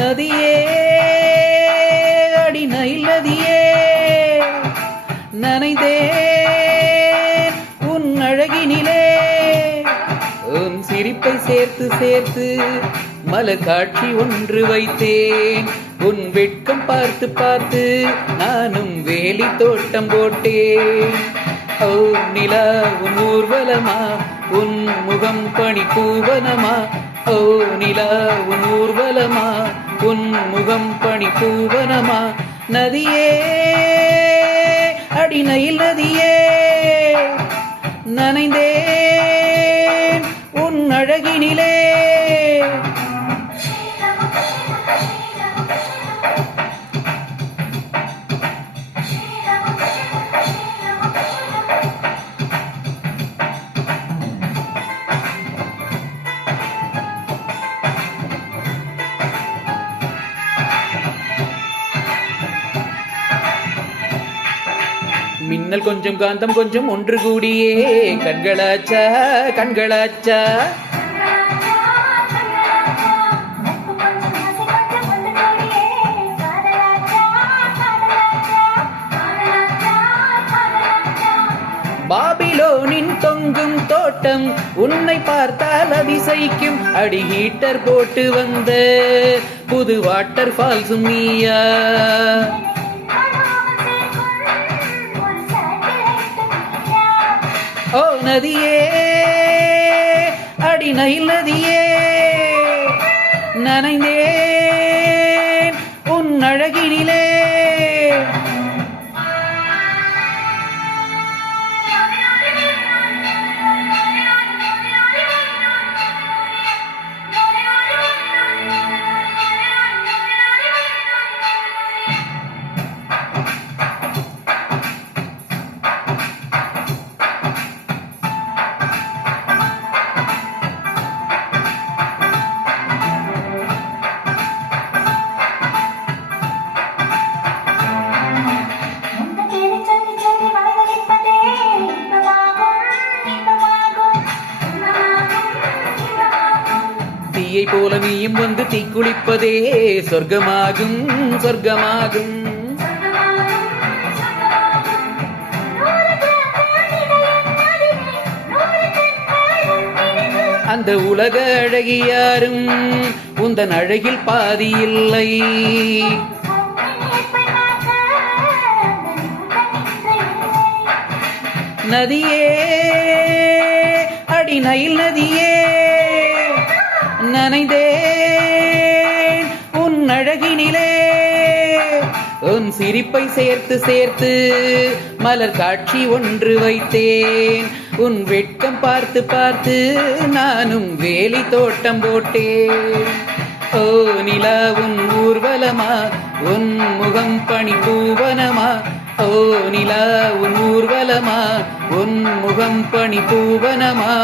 நதியே அடி நதியே நனைந்தேன் உன் அழகினிலே உன் சிரிப்பை சேர்த்து சேர்த்து மலர் காட்சி ஒன்று வைத்தேன் உன் வெட்கம் பார்த்து பார்த்து நானும் வேலி தோட்டம் போட்டேன் ஓ நிலா உன் ஊர்வலமா உன் முகம் பனி பூவனமா ஓ நிலா உன் ஊர்வலமா உன் முகம் பனி பூவனமா நதியே அடி நதியே நனைந்தேன் உன் அழகினிலே மின்னல் கொஞ்சம் காந்தம் கொஞ்சம் ஒன்று கூடியே கண்களாச்சா கண்களாச்சா பாபிலோனின் தொங்கும் தோட்டம் உன்னை பார்த்தால் அதிசயிக்கும் அடி ஹீட்டர் போட்டு வந்த புது வாட்டர் ஃபால்ஸும் நீயா ஓ நதியே அடி நதியே நனைந்தேன் உன் அழகினிலே தீயை போல நீயும் வந்து தீக்குளிப்பதே சொர்க்கமாகும் சொர்க்கமாகும் அந்த உலக அழகியாரும் உந்தன் அழகில் பாதி இல்லை நதியே அடி நதியே நனைந்தேன் உன் அழகினிலே உன் சிரிப்பை சேர்த்து சேர்த்து மலர் காட்சி ஒன்று வைத்தேன் உன் வெட்கம் பார்த்து பார்த்து நானும் வேலி தோட்டம் போட்டேன் ஓ நிலா உன் ஊர்வலமா உன் முகம் பனி பூவனமா ஓ நிலா உன் ஊர்வலமா உன் முகம் பனி பூவனமா